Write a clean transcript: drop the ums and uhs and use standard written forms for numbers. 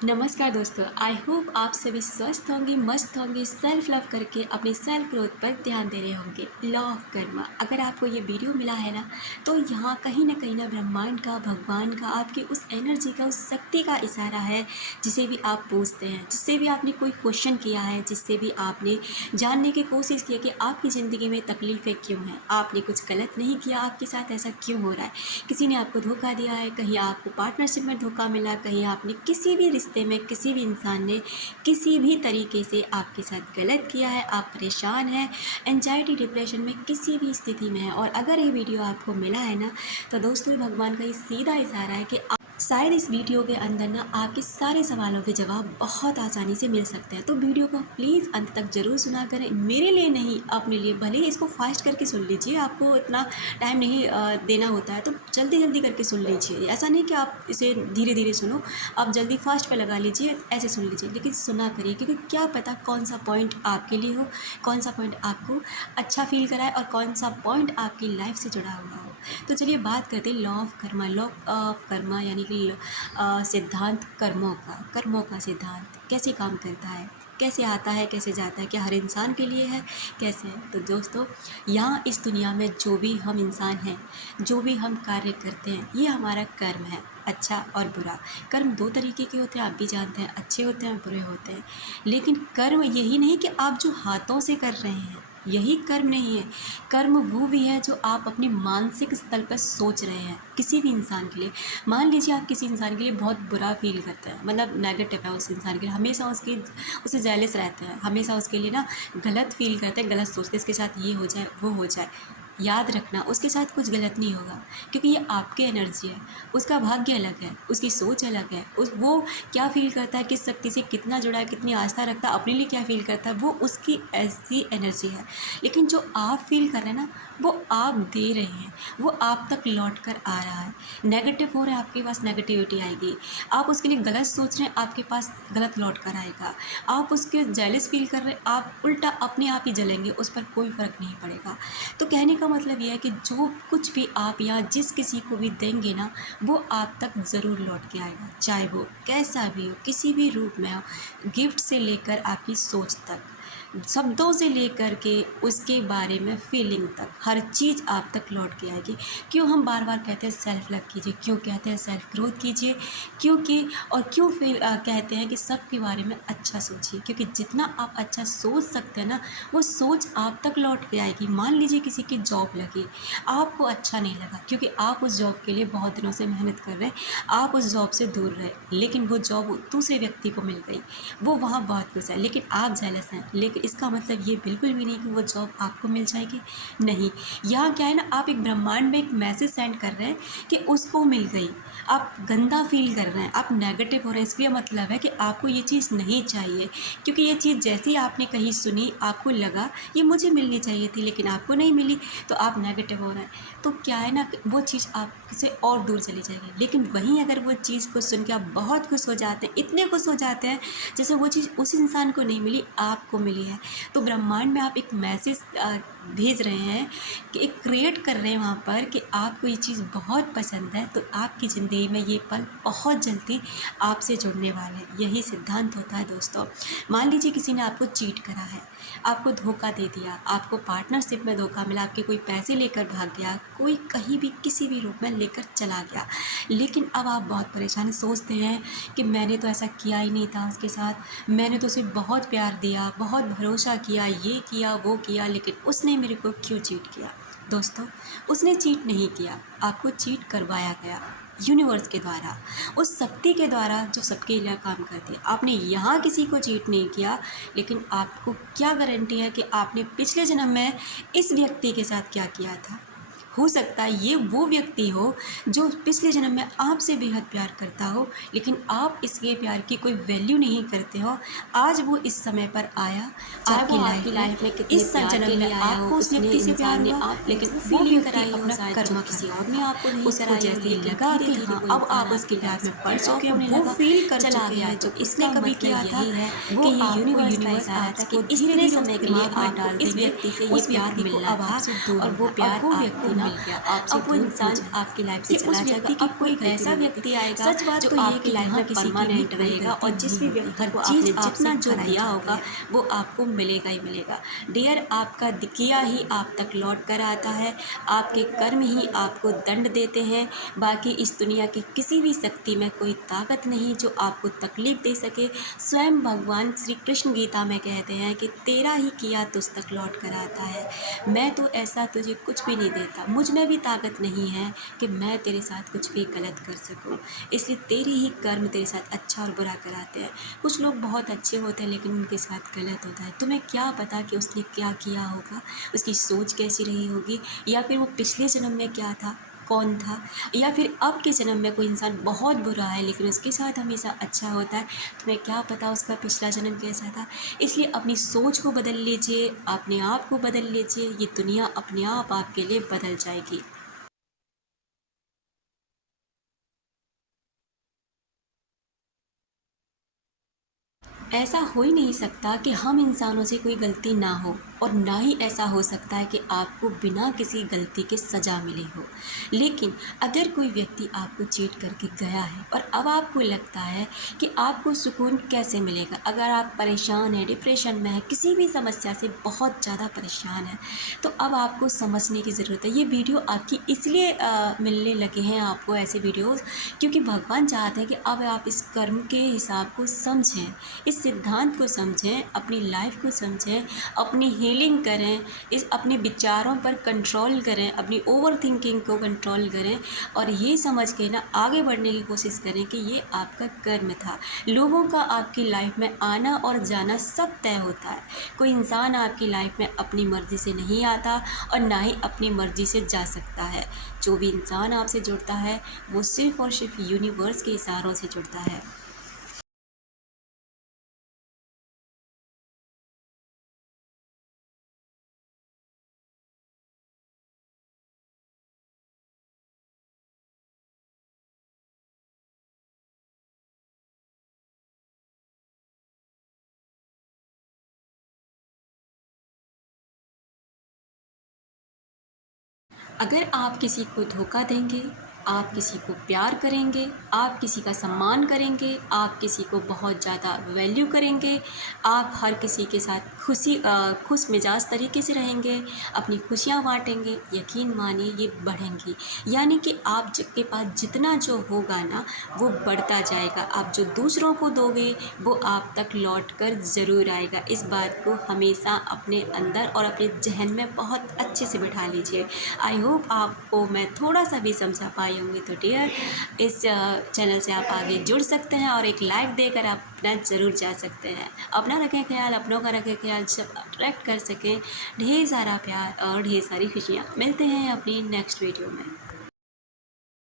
नमस्कार दोस्तों, I hope आप सभी स्वस्थ होंगे, मस्त होंगे, सेल्फ लव करके अपनी सेल्फ ग्रोथ पर ध्यान दे रहे होंगे। लॉ ऑफ कर्मा, अगर आपको ये वीडियो मिला है ना, तो यहाँ कहीं ना ब्रह्मांड का, भगवान का, आपकी उस एनर्जी का, उस शक्ति का इशारा है, जिसे भी आप पूछते हैं, जिससे भी आपने कोई क्वेश्चन किया है, जिससे भी आपने जानने की कोशिश की है कि आपकी ज़िंदगी में तकलीफ़ें क्यों हैं, आपने कुछ गलत नहीं किया, आपके साथ ऐसा क्यों हो रहा है, किसी ने आपको धोखा दिया है, कहीं आपको पार्टनरशिप में धोखा मिला, कहीं आपने किसी भी रिश्ते में किसी भी इंसान ने किसी भी तरीके से आपके साथ गलत किया है, आप परेशान हैं, एंजाइटी डिप्रेशन में किसी भी स्थिति में है। और अगर ये वीडियो आपको मिला है ना, तो दोस्तों भगवान का ये सीधा इशारा है कि शायद इस वीडियो के अंदर ना आपके सारे सवालों के जवाब बहुत आसानी से मिल सकते हैं। तो वीडियो को प्लीज़ अंत तक ज़रूर सुना करें, मेरे लिए नहीं, अपने लिए। भले ही इसको फास्ट करके सुन लीजिए, आपको इतना टाइम नहीं देना होता है, तो जल्दी जल्दी करके सुन लीजिए। ऐसा नहीं कि आप इसे धीरे धीरे सुनो, आप जल्दी फास्ट पे लगा लीजिए, ऐसे सुन लीजिए, लेकिन सुना करिए, क्योंकि क्या पता कौन सा पॉइंट आपके लिए हो, कौन सा पॉइंट आपको अच्छा फील कराए और कौन सा पॉइंट आपकी लाइफ से जुड़ा हुआ हो। तो चलिए बात करते हैं law of Karma. Law of Karma यानी कि सिद्धांत कर्मों का सिद्धांत कैसे काम करता है, कैसे आता है, कैसे जाता है, क्या हर इंसान के लिए है, कैसे है। तो दोस्तों, यहाँ इस दुनिया में जो भी हम इंसान हैं, जो भी हम कार्य करते हैं, ये हमारा कर्म है, अच्छा और बुरा। कर्म दो तरीके के होते हैं, आप भी जानते हैं, अच्छे होते हैं और बुरे होते हैं। लेकिन कर्म यही नहीं कि आप जो हाथों से कर रहे हैं यही कर्म नहीं है। कर्म वो भी है जो आप अपने मानसिक स्तर पर सोच रहे हैं किसी भी इंसान के लिए। मान लीजिए आप किसी इंसान के लिए बहुत बुरा फील करते हैं, मतलब नेगेटिव है उस इंसान के लिए, हमेशा उसे जेलस रहते हैं, हमेशा उसके लिए ना गलत फील करते हैं, गलत सोचते हैं, इसके साथ ये हो जाए, वो हो जाए। याद रखना, उसके साथ कुछ गलत नहीं होगा, क्योंकि ये आपकी एनर्जी है, उसका भाग्य अलग है, उसकी सोच अलग है, वो क्या फील करता है, किस शक्ति से कितना जुड़ा है, कितनी आस्था रखता है, अपने लिए क्या फील करता है, वो उसकी ऐसी एनर्जी है। लेकिन जो आप फील कर रहे हैं ना, वो आप दे रहे हैं, वो आप तक लौट कर आ रहा है। नेगेटिव हो रहा है, आपके पास नेगेटिविटी आएगी। आप उसके लिए गलत सोच रहे हैं, आपके पास गलत लौट कर आएगा। आप उसके जेलस फील कर रहे हैं, आप उल्टा अपने आप ही जलेंगे, उस पर कोई फ़र्क नहीं पड़ेगा। तो कहने का मतलब यह है कि जो कुछ भी आप या जिस किसी को भी देंगे ना, वो आप तक ज़रूर लौट के आएगा, चाहे वो कैसा भी हो, किसी भी रूप में हो। गिफ्ट से लेकर आपकी सोच तक, शब्दों से लेकर के उसके बारे में फीलिंग तक, हर चीज़ आप तक लौट के आएगी। क्यों हम बार बार कहते हैं सेल्फ लव कीजिए, क्यों कहते हैं सेल्फ ग्रोथ कीजिए, क्योंकि और क्यों कहते हैं कि सबके बारे में अच्छा सोचिए, क्योंकि जितना आप अच्छा सोच सकते हैं ना, वो सोच आप तक लौट के आएगी। मान लीजिए किसी की जॉब लगी, आपको अच्छा नहीं लगा, क्योंकि आप उस जॉब के लिए बहुत दिनों से मेहनत कर रहे हैं, आप उस जॉब से दूर रहे, लेकिन वो जॉब दूसरे व्यक्ति को मिल गई, वो वहाँ बहुत खुश है, लेकिन आप जेलस हैं। लेकिन इसका मतलब ये बिल्कुल भी नहीं कि वो जॉब आपको मिल जाएगी, नहीं। यहाँ क्या है ना, आप एक ब्रह्मांड में एक मैसेज सेंड कर रहे हैं कि उसको मिल गई, आप गंदा फील कर रहे हैं, आप नेगेटिव हो रहे हैं, इसलिए मतलब है कि आपको ये चीज़ नहीं चाहिए, क्योंकि ये चीज़ जैसी आपने कहीं सुनी, आपको लगा ये मुझे मिलनी चाहिए थी, लेकिन आपको नहीं मिली, तो आप नेगेटिव हो रहे हैं। तो क्या है ना, वो चीज़ आपसे और दूर चली जाएगी। लेकिन वहीं अगर वो चीज़ को सुन के आप बहुत खुश हो जाते हैं, इतने खुश हो जाते हैं जैसे वो चीज़ उस इंसान को नहीं मिली, आपको मिली है, तो ब्रह्मांड में आप एक मैसेज भेज रहे हैं, कि एक क्रिएट कर रहे हैं वहाँ पर कि आपको ये चीज़ बहुत पसंद है, तो आपकी ज़िंदगी में ये पल बहुत जल्दी आपसे जुड़ने वाले हैं। यही सिद्धांत होता है दोस्तों। मान लीजिए किसी ने आपको चीट करा है, आपको धोखा दे दिया, आपको पार्टनरशिप में धोखा मिला, आपके कोई पैसे लेकर भाग गया, कोई कहीं भी किसी भी रूप में लेकर चला गया, लेकिन अब आप बहुत परेशान सोचते हैं कि मैंने तो ऐसा किया ही नहीं था उसके साथ, मैंने तो उसे बहुत प्यार दिया, बहुत भरोसा किया, ये किया, वो किया, लेकिन उसने मेरे को क्यों चीट किया। दोस्तों, उसने चीट नहीं किया, आपको चीट करवाया गया यूनिवर्स के द्वारा, उस शक्ति के द्वारा जो सबके लिए काम करती है। आपने यहाँ किसी को चीट नहीं किया, लेकिन आपको क्या गारंटी है कि आपने पिछले जन्म में इस व्यक्ति के साथ क्या किया था। हो सकता है ये वो व्यक्ति हो जो पिछले जन्म में आपसे बेहद प्यार करता हो, लेकिन आप इसके प्यार की कोई वैल्यू नहीं करते हो। आज वो इस समय पर आया आपकी लाइफ में, इस जन्म में आपको उस व्यक्ति से प्यार हुआ, लेकिन फीलिंग कराई अपना कर्म किसी और ने आपको नहीं उसको जैसे लगा कि हाँ अब आप उसके प्यार में पड़ चुके हो, वो फील कर चला गया है जो इसने कभी किया था, वो ये यूनिवर्स आया था कि इतने समय के लिए आप इस व्यक्ति से ये प्यार मिलना था, और वो प्यार आपको ना मिल गया, अब वो इंसान आपकी लाइफ से चला जाएगा। अब कोई ऐसा व्यक्ति आएगा सच बात जो तो ये है आपकी कि लाइफ यहाँ में किसी की भी परमानेंट कोई रहेगा गलती और जिस नहीं भी होती, व्यक्ति हर को चीज़ आपने आपसे जितना जो कराई दिया जाती होगा है। वो आपको मिलेगा ही मिलेगा। डियर, आपका किया ही आप तक लौट कर आता है, आपके कर्म ही आपको दंड देते हैं। बाकी इस दुनिया की किसी भी शक्ति में कोई ताकत नहीं जो आपको तकलीफ़ दे सके। स्वयं भगवान श्री कृष्ण गीता में कहते हैं कि तेरा ही किया तुझ तक लौट कर आता है। मैं तो ऐसा तुझे कुछ भी नहीं देता, मुझ में भी ताकत नहीं है कि मैं तेरे साथ कुछ भी गलत कर सकूं। इसलिए तेरे ही कर्म तेरे साथ अच्छा और बुरा कराते हैं। कुछ लोग बहुत अच्छे होते हैं लेकिन उनके साथ गलत होता है। तुम्हें क्या पता कि उसने क्या किया होगा, उसकी सोच कैसी रही होगी, या फिर वो पिछले जन्म में क्या था, कौन था, या फिर अब के जन्म में कोई इंसान बहुत बुरा है लेकिन उसके साथ हमेशा अच्छा होता है। तुम्हें क्या पता उसका पिछला जन्म कैसा था। इसलिए अपनी सोच को बदल लीजिए, अपने आप को बदल लीजिए, ये दुनिया अपने आप आपके लिए बदल जाएगी। ऐसा हो ही नहीं सकता कि हम इंसानों से कोई गलती ना हो, और ना ही ऐसा हो सकता है कि आपको बिना किसी गलती के सज़ा मिली हो। लेकिन अगर कोई व्यक्ति आपको चीट करके गया है और अब आपको लगता है कि आपको सुकून कैसे मिलेगा, अगर आप परेशान हैं, डिप्रेशन में हैं, किसी भी समस्या से बहुत ज़्यादा परेशान हैं, तो अब आपको समझने की ज़रूरत है। ये वीडियो आपकी इसलिए मिलने लगे हैं आपको ऐसे वीडियोज़, क्योंकि भगवान चाहते हैं कि अब आप इस कर्म के हिसाब को समझें, इस सिद्धांत को समझें, अपनी लाइफ को समझें, अपनी हीलिंग करें, इस अपने विचारों पर कंट्रोल करें, अपनी ओवर थिंकिंग को कंट्रोल करें, और ये समझ के ना आगे बढ़ने की कोशिश करें कि ये आपका कर्म था। लोगों का आपकी लाइफ में आना और जाना सब तय होता है। कोई इंसान आपकी लाइफ में अपनी मर्ज़ी से नहीं आता और ना ही अपनी मर्ज़ी से जा सकता है। जो भी इंसान आपसे जुड़ता है वो सिर्फ़ और सिर्फ यूनिवर्स के इशारों से जुड़ता है। अगर आप किसी को धोखा देंगे, आप किसी को प्यार करेंगे, आप किसी का सम्मान करेंगे, आप किसी को बहुत ज़्यादा वैल्यू करेंगे, आप हर किसी के साथ खुश मिजाज तरीके से रहेंगे, अपनी खुशियाँ बांटेंगे, यकीन मानिए ये बढ़ेंगी। यानी कि आप के पास जितना जो होगा ना वो बढ़ता जाएगा। आप जो दूसरों को दोगे वो आप तक लौट कर ज़रूर आएगा। इस बात को हमेशा अपने अंदर और अपने जहन में बहुत अच्छे से बिठा लीजिए। आई होप आपको मैं थोड़ा सा भी समझा पाई होंगी। तो डियर, इस चैनल से आप आगे जुड़ सकते हैं और एक लाइक देकर आप अपना ज़रूर जा सकते हैं। अपना रखें ख्याल, अपनों का रखें ख्याल, सब अट्रैक्ट कर सकें ढेर सारा प्यार और ढेर सारी खुशियाँ। मिलते हैं अपनी नेक्स्ट वीडियो में।